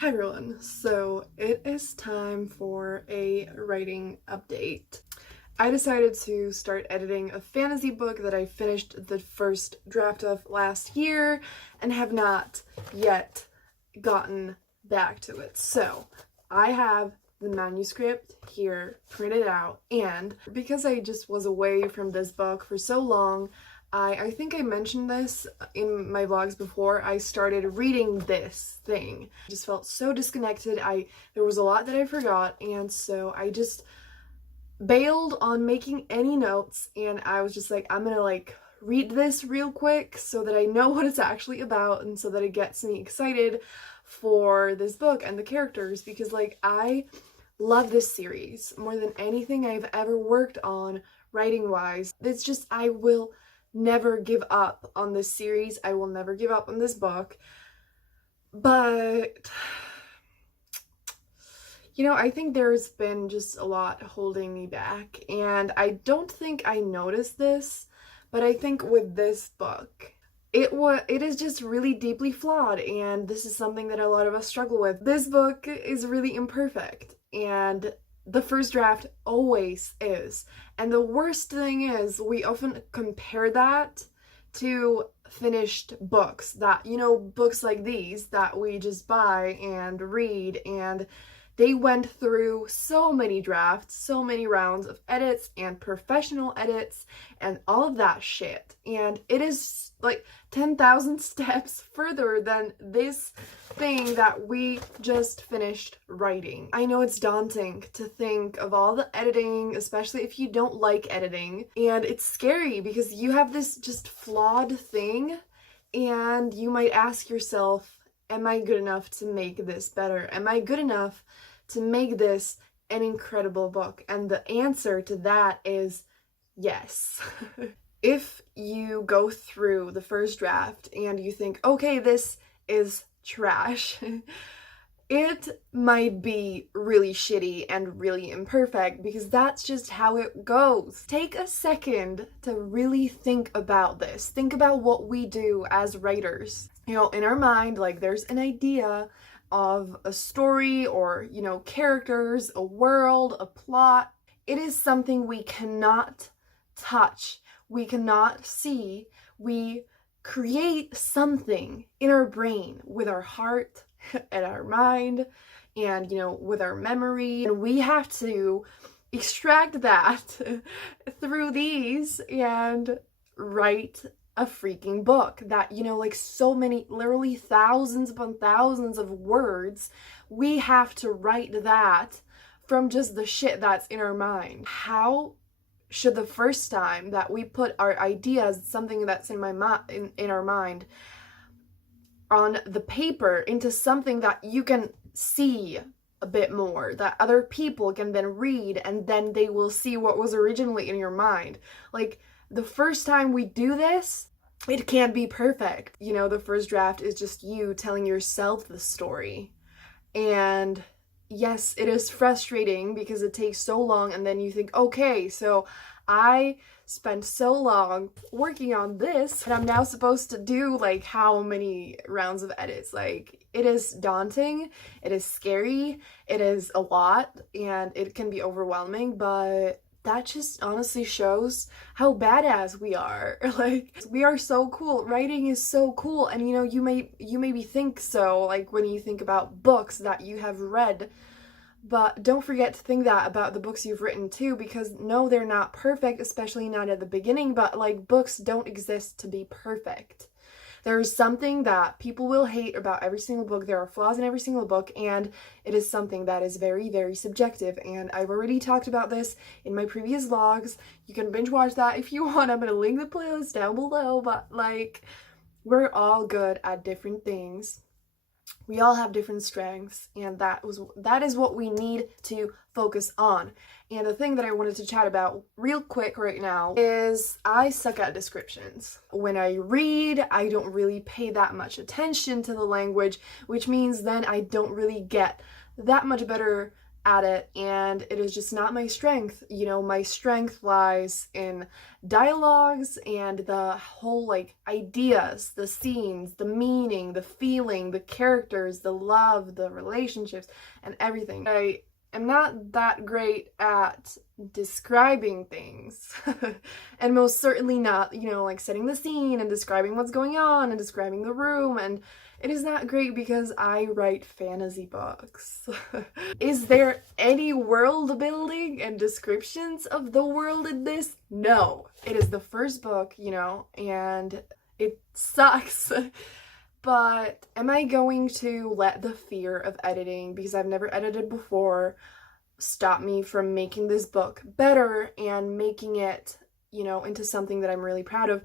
Hi everyone, so it is time for a writing update. I decided to start editing a fantasy book that I finished the first draft of last year and have not yet gotten back to it. So I have the manuscript here printed out, and because I just was away from this book for so long, I think I mentioned this in my vlogs before. I started reading this thing. I just felt so disconnected. There was a lot that I forgot, and so I just bailed on making any notes, and I was just like, I'm gonna read this real quick so that I know what it's actually about and so that it gets me excited for this book and the characters, because I love this series more than anything I've ever worked on writing wise. It's just, I will never give up on this series. I will never give up on this book. But I think there's been just a lot holding me back, and I don't think I noticed this, but I think with this book, it is just really deeply flawed, and this is something that a lot of us struggle with. This book is really imperfect, and the first draft always is. And the worst thing is, we often compare that to finished books that, books like these that we just buy and read, and they went through so many drafts, so many rounds of edits and professional edits and all of that shit. And it is like 10,000 steps further than this thing that we just finished writing. I know it's daunting to think of all the editing, especially if you don't like editing. And it's scary because you have this just flawed thing, and you might ask yourself, am I good enough to make this better? Am I good enough to make this an incredible book? And the answer to that is yes. If you go through the first draft and you think, okay, this is trash, it might be really shitty and really imperfect, because that's just how it goes. Take a second to really think about this. Think about what we do as writers. In our mind, there's an idea of a story or, characters, a world, a plot. It is something we cannot touch. We cannot see. We create something in our brain with our heart and our mind and, with our memory. And we have to extract that through these and write a freaking book that, so many, literally thousands upon thousands of words. We have to write that from just the shit that's in our mind. How should the first time that we put our ideas, something that's in our mind, on the paper into something that you can see a bit more, that other people can then read, and then they will see what was originally in your mind? The first time we do this, it can't be perfect. The first draft is just you telling yourself the story. And yes, it is frustrating because it takes so long, and then you think, okay, so I spent so long working on this, and I'm now supposed to do how many rounds of edits. It is daunting, it is scary, it is a lot, and it can be overwhelming, but that just honestly shows how badass we are. We are so cool. Writing is so cool. And you maybe think so, when you think about books that you have read, but don't forget to think that about the books you've written too, because no, they're not perfect, especially not at the beginning, but books don't exist to be perfect. There is something that people will hate about every single book. There are flaws in every single book, and it is something that is very, very subjective. And I've already talked about this in my previous vlogs. You can binge watch that if you want. I'm going to link the playlist down below, but we're all good at different things. We all have different strengths, and that is what we need to focus on. And the thing that I wanted to chat about real quick right now is I suck at descriptions. When I read, I don't really pay that much attention to the language, which means then I don't really get that much better at it, and it is just not my strength. You know, my strength lies in dialogues and the whole like ideas, the scenes, the meaning, the feeling, the characters, the love, the relationships, and everything. I am not that great at describing things. And most certainly not, you know, like setting the scene and describing what's going on and describing the room, and it is not great because I write fantasy books. Is there any world building and descriptions of the world in this? No. It is the first book, you know, and it sucks. But am I going to let the fear of editing, because I've never edited before, stop me from making this book better and making it, you know, into something that I'm really proud of?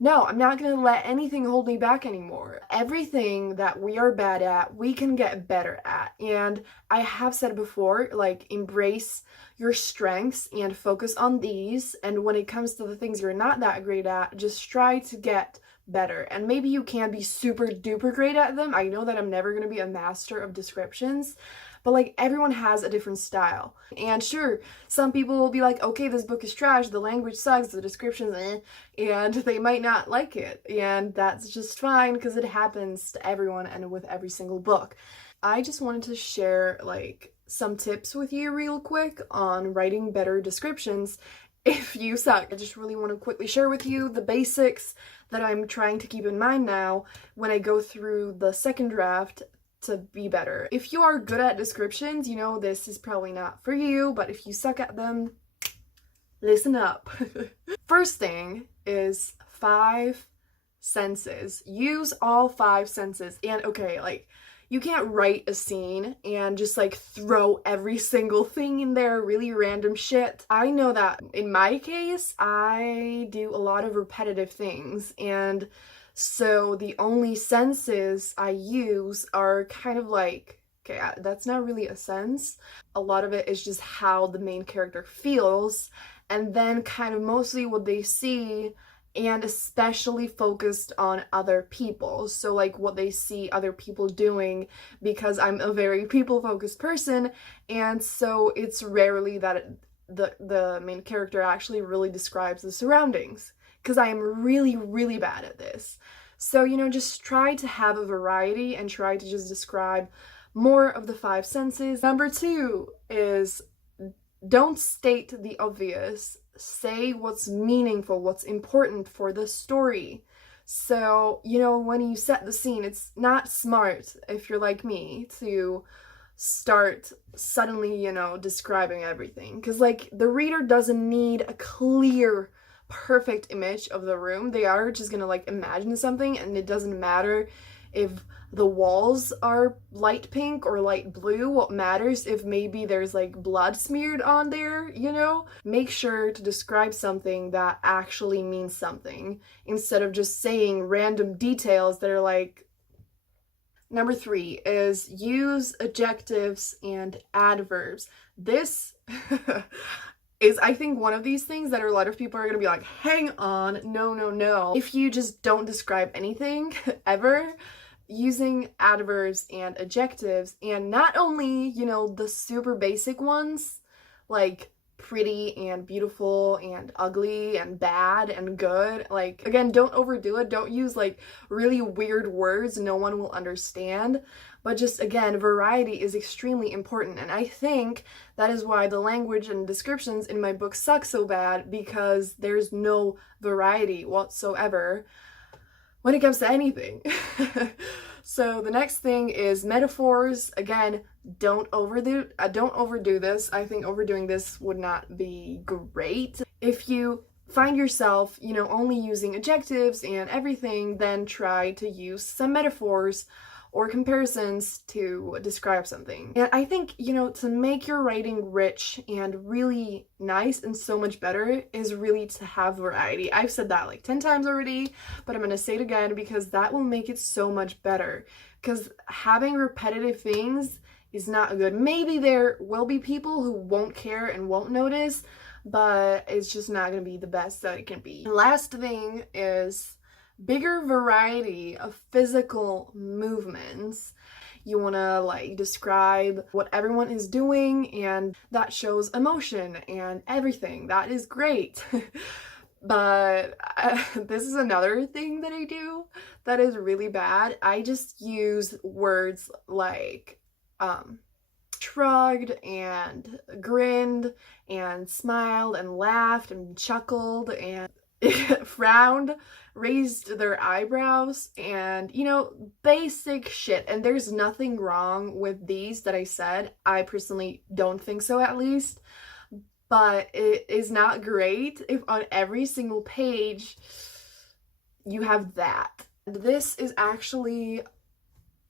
No, I'm not going to let anything hold me back anymore. Everything that we are bad at, we can get better at. And I have said before, like, embrace your strengths and focus on these. And when it comes to the things you're not that great at, just try to get better. And maybe you can be super duper great at them. I know that I'm never going to be a master of descriptions, but like everyone has a different style. And sure, some people will be like, okay, this book is trash, the language sucks, the description's and they might not like it. And that's just fine, because it happens to everyone and with every single book. I just wanted to share like some tips with you real quick on writing better descriptions if you suck. I just really want to quickly share with you the basics that I'm trying to keep in mind now when I go through the second draft to be better. If you are good at descriptions, you know this is probably not for you, but if you suck at them, listen up. First thing is 5 senses. Use all 5 senses. And okay, like, you can't write a scene and just like throw every single thing in there, really random shit. I know that in my case, I do a lot of repetitive things, and so the only senses I use are kind of like, okay, that's not really a sense. A lot of it is just how the main character feels, and then kind of mostly what they see, and especially focused on other people. So like what they see other people doing, because I'm a very people-focused person, and so it's rarely that the main character actually really describes the surroundings, because I am really, really bad at this. So, you know, just try to have a variety and try to just describe more of the 5 senses. Number 2 is don't state the obvious. Say what's meaningful, what's important for the story. So, you know, when you set the scene, it's not smart, if you're like me, to start suddenly, you know, describing everything. Because, like, the reader doesn't need a clear, perfect image of the room. They are just gonna, like, imagine something, and it doesn't matter if the walls are light pink or light blue. What matters if maybe there's like blood smeared on there, you know? Make sure to describe something that actually means something instead of just saying random details that are like. Number 3 is use adjectives and adverbs. This is, I think, one of these things that a lot of people are gonna be like, hang on, no. If you just don't describe anything ever, using adverbs and adjectives, and not only, you know, the super basic ones like pretty and beautiful and ugly and bad and good. Like, again, don't overdo it. Don't use like really weird words no one will understand. But just, again, variety is extremely important. And I think that is why the language and descriptions in my book suck so bad, because there's no variety whatsoever when it comes to anything. So the next thing is metaphors. Again, don't overdo this. I think overdoing this would not be great. If you find yourself, you know, only using adjectives and everything, then try to use some metaphors or comparisons to describe something. And I think, you know, to make your writing rich and really nice and so much better is really to have variety. I've said that like 10 times already, but I'm gonna say it again because that will make it so much better. Because having repetitive things is not good. Maybe there will be people who won't care and won't notice, but it's just not gonna be the best that it can be. And last thing is bigger variety of physical movements. You want to like describe what everyone is doing, and that shows emotion and everything. That is great. But this is another thing that I do that is really bad. I just use words like shrugged and grinned and smiled and laughed and chuckled and frowned, raised their eyebrows, and basic shit. And there's nothing wrong with these that I said. I personally don't think so, at least. But it is not great if on every single page you have that. This is actually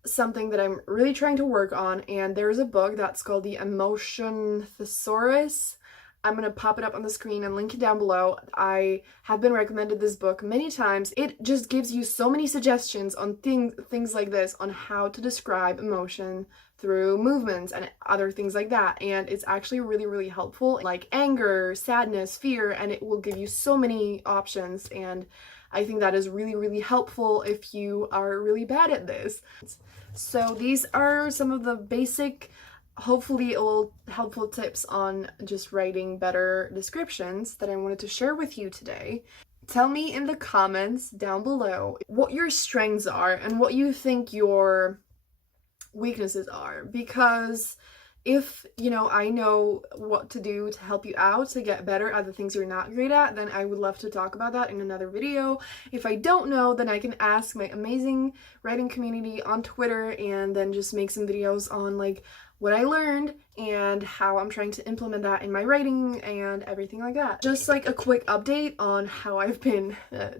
something that I'm really trying to work on, and there's a book that's called the Emotion Thesaurus. I'm going to pop it up on the screen and link it down below. I have been recommended this book many times. It just gives you so many suggestions on things like this, on how to describe emotion through movements and other things like that. And it's actually really, really helpful, like anger, sadness, fear, and it will give you so many options. And I think that is really, really helpful if you are really bad at this. So these are some of the basic, hopefully a little helpful tips on just writing better descriptions that I wanted to share with you today. Tell me in the comments down below what your strengths are and what you think your weaknesses are, because if I know what to do to help you out to get better at the things you're not great at, then I would love to talk about that in another video. If I don't know, then I can ask my amazing writing community on Twitter and then just make some videos on like what I learned and how I'm trying to implement that in my writing and everything like that. Just like a quick update on how I've been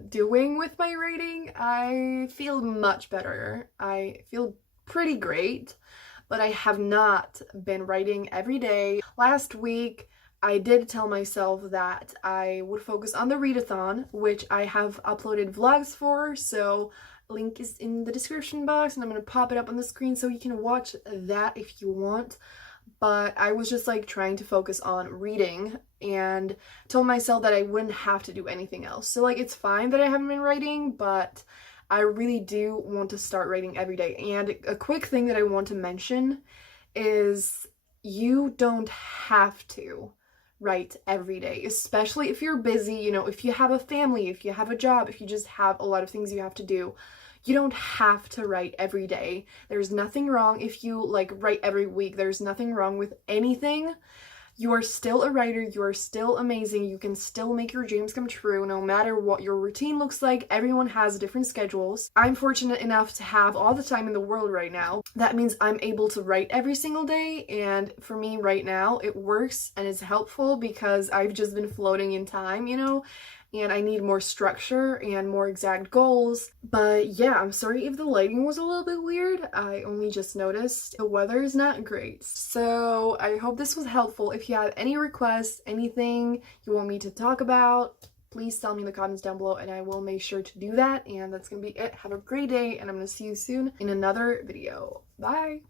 doing with my writing. I feel much better. I feel pretty great, but I have not been writing every day. Last week, I did tell myself that I would focus on the readathon, which I have uploaded vlogs for, so link is in the description box, and I'm going to pop it up on the screen so you can watch that if you want. But I was just like trying to focus on reading and told myself that I wouldn't have to do anything else. So like it's fine that I haven't been writing, but I really do want to start writing every day. And a quick thing that I want to mention is you don't have to write every day, especially if you're busy, if you have a family, if you have a job, if you just have a lot of things you have to do. You don't have to write every day. There's nothing wrong if you like write every week. There's nothing wrong with anything. You are still a writer, you are still amazing, you can still make your dreams come true no matter what your routine looks like. Everyone has different schedules. I'm fortunate enough to have all the time in the world right now. That means I'm able to write every single day, and for me right now it works and it's helpful because I've just been floating in time, and I need more structure and more exact goals. But yeah, I'm sorry if the lighting was a little bit weird. I only just noticed the weather is not great. So I hope this was helpful. If you have any requests, anything you want me to talk about, please tell me in the comments down below and I will make sure to do that. And that's gonna be it. Have a great day, and I'm gonna see you soon in another video. Bye!